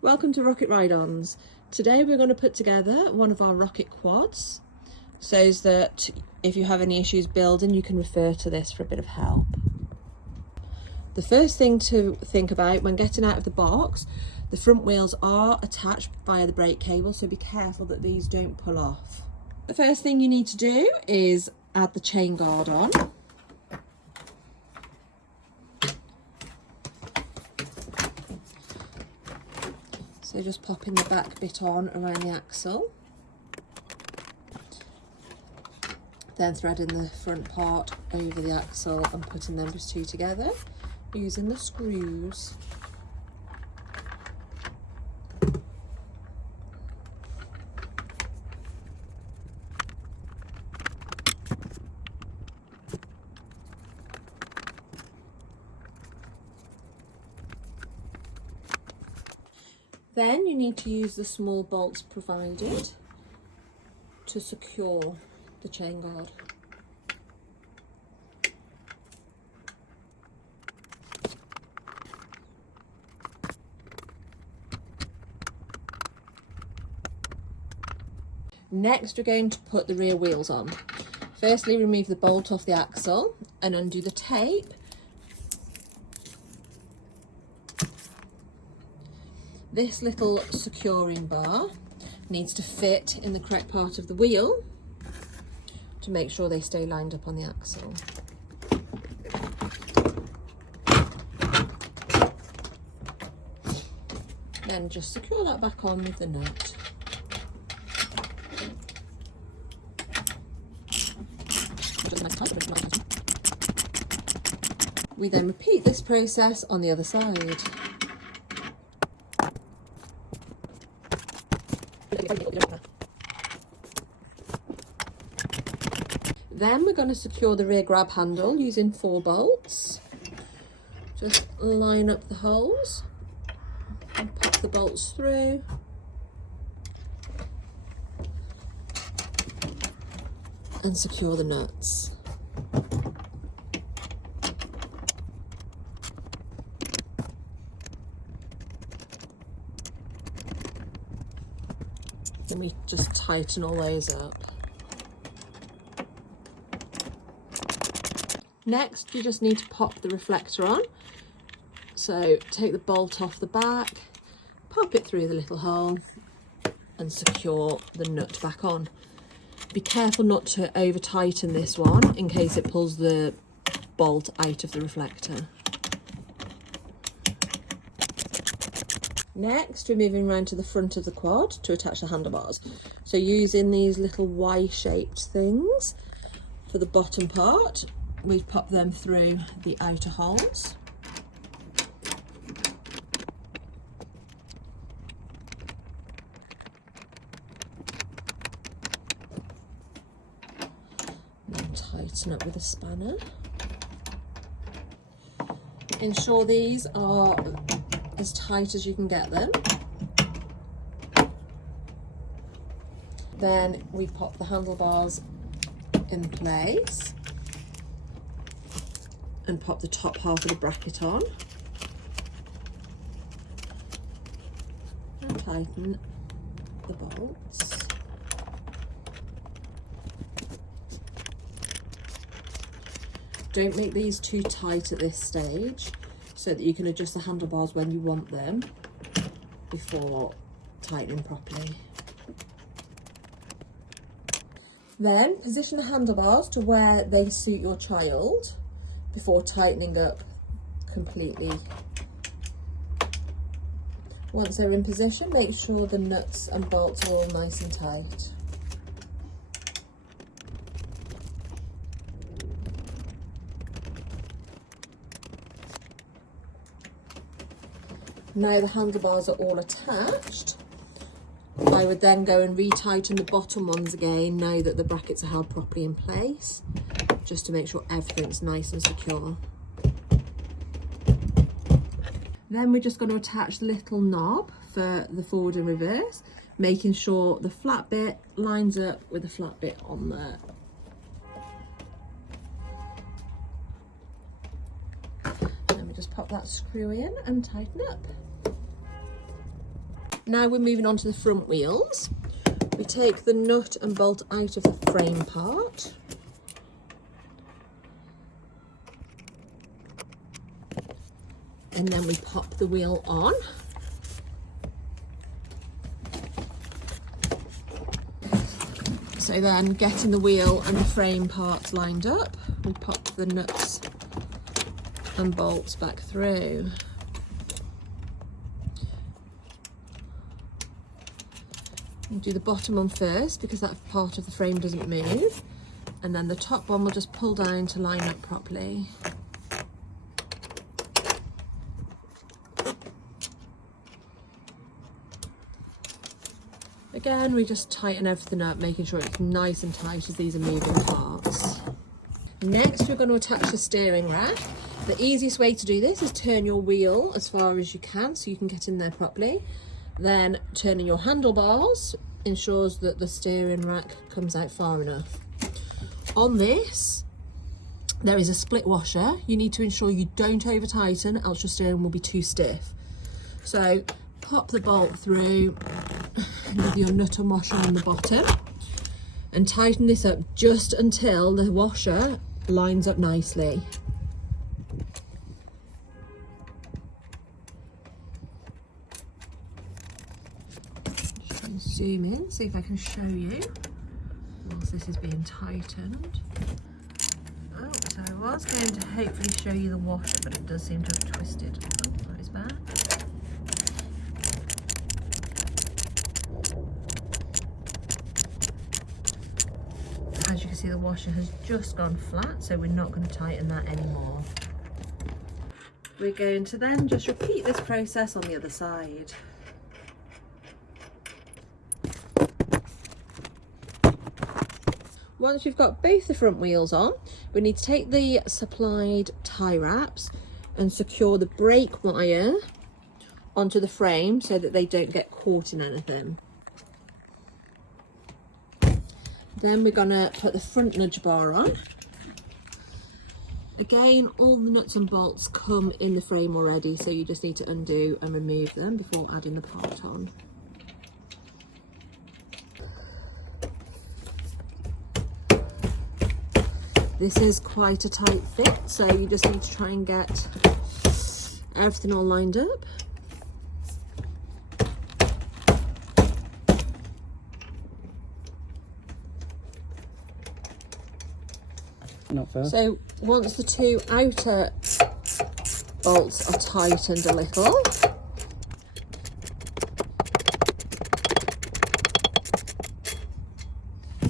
Welcome to Rocket Ride-ons. Today we're going to put together one of our rocket quads so that if you have any issues building you can refer to this for a bit of help. The first thing to think about when getting out of the box, the front wheels are attached via the brake cable, so be careful that these don't pull off. The first thing you need to do is add the chain guard on. So just popping the back bit on around the axle, then threading the front part over the axle and putting them just two together using the screws. Then you need to use the small bolts provided to secure the chain guard. Next, we're going to put the rear wheels on. Firstly, remove the bolt off the axle and undo the tape. This little securing bar needs to fit in the correct part of the wheel to make sure they stay lined up on the axle. Then just secure that back on with the nut. We then repeat this process on the other side. Then we're going to secure the rear grab handle using 4 bolts. Just line up the holes and pop the bolts through. And secure the nuts. Then we just tighten all those up. Next, you just need to pop the reflector on. So take the bolt off the back, pop it through the little hole and secure the nut back on. Be careful not to over tighten this one in case it pulls the bolt out of the reflector. Next, we're moving around to the front of the quad to attach the handlebars. So using these little Y-shaped things for the bottom part, we've popped them through the outer holes. Then tighten up with a spanner. Ensure these are as tight as you can get them. Then we pop the handlebars in place and pop the top half of the bracket on and tighten the bolts. Don't make these too tight at this stage so that you can adjust the handlebars when you want them before tightening properly. Then position the handlebars to where they suit your child before tightening up completely. Once they're in position, make sure the nuts and bolts are all nice and tight. Now the handlebars are all attached, I would then go and retighten the bottom ones again now that the brackets are held properly in place, just to make sure everything's nice and secure. Then we're just going to attach the little knob for the forward and reverse, making sure the flat bit lines up with the flat bit on there. Then we just pop that screw in and tighten up. Now we're moving on to the front wheels. We take the nut and bolt out of the frame part. And then we pop the wheel on. So then, getting the wheel and the frame parts lined up, we pop the nuts and bolts back through. We'll do the bottom one first because that part of the frame doesn't move, and then the top one will just pull down to line up properly. Again, we just tighten everything up, making sure it's nice and tight as these are moving parts. Next, we're going to attach the steering rack. The easiest way to do this is turn your wheel as far as you can so you can get in there properly. Then turning your handlebars ensures that the steering rack comes out far enough. On this, there is a split washer. You need to ensure you don't over tighten, else your steering will be too stiff. So pop the bolt through with your nut and washer on the bottom and tighten this up just until the washer lines up nicely. Just try and zoom in, see if I can show you whilst this is being tightened. Oh, so I was going to hopefully show you the washer, but it does seem to have twisted. Oh, that is bad. As you can see, the washer has just gone flat, so we're not going to tighten that anymore. We're going to then just repeat this process on the other side. Once you've got both the front wheels on, we need to take the supplied tie wraps and secure the brake wire onto the frame so that they don't get caught in anything. Then we're going to put the front nudge bar on. Again, all the nuts and bolts come in the frame already, so you just need to undo and remove them before adding the part on. This is quite a tight fit, so you just need to try and get everything all lined up. Not fair. So once the two outer bolts are tightened a little,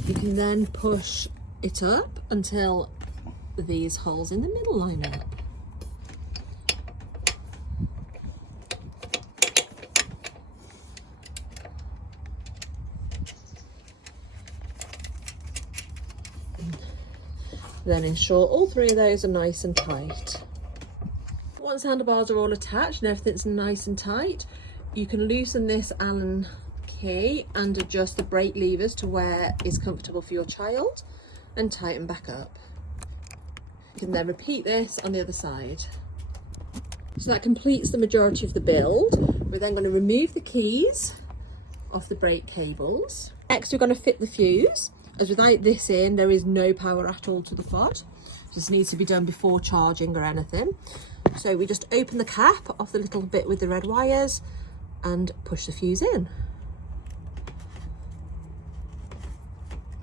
you can then push it up until these holes in the middle line up. Then ensure all three of those are nice and tight. Once the handlebars are all attached and everything's nice and tight, you can loosen this Allen key and adjust the brake levers to where is comfortable for your child and tighten back up. You can then repeat this on the other side. So that completes the majority of the build. We're then going to remove the keys off the brake cables. Next, we're going to fit the fuse. As without this in, there is no power at all to the quad. This needs to be done before charging or anything. So we just open the cap off the little bit with the red wires and push the fuse in.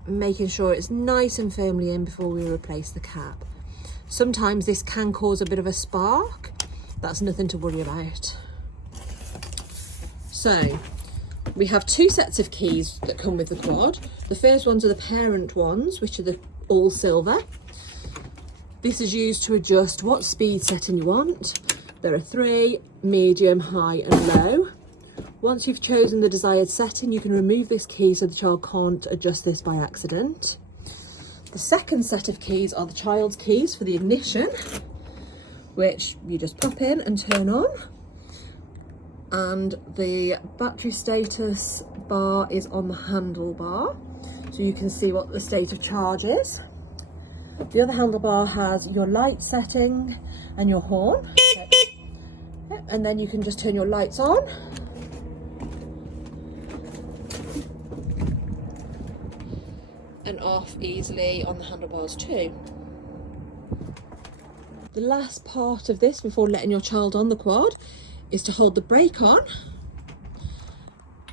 Making sure it's nice and firmly in before we replace the cap. Sometimes this can cause a bit of a spark. That's nothing to worry about. So we have two sets of keys that come with the quad. The first ones are the parent ones, which are the all silver. This is used to adjust what speed setting you want. There are 3, medium, high and low. Once you've chosen the desired setting, you can remove this key so the child can't adjust this by accident. The second set of keys are the child's keys for the ignition, which you just pop in and turn on. And the battery status bar is on the handlebar, so you can see what the state of charge is. The other handlebar has your light setting and your horn, and then you can just turn your lights on and off easily on the handlebars too. The last part of this before letting your child on the quad is to hold the brake on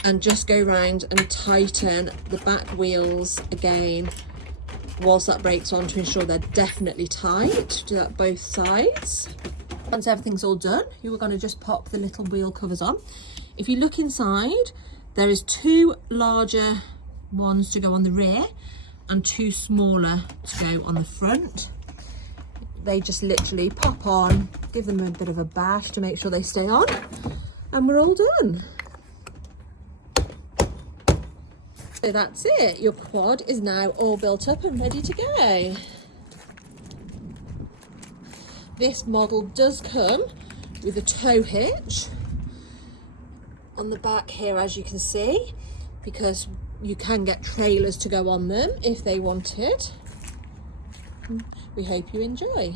and just go round and tighten the back wheels again whilst that brake's on to ensure they're definitely tight. Do that both sides. Once everything's all done, you are going to just pop the little wheel covers on. If you look inside, there is 2 larger ones to go on the rear and 2 smaller to go on the front. They just literally pop on, give them a bit of a bash to make sure they stay on, and we're all done. So that's it, your quad is now all built up and ready to go. This model does come with a tow hitch on the back here, as you can see, because you can get trailers to go on them if they wanted. We hope you enjoy.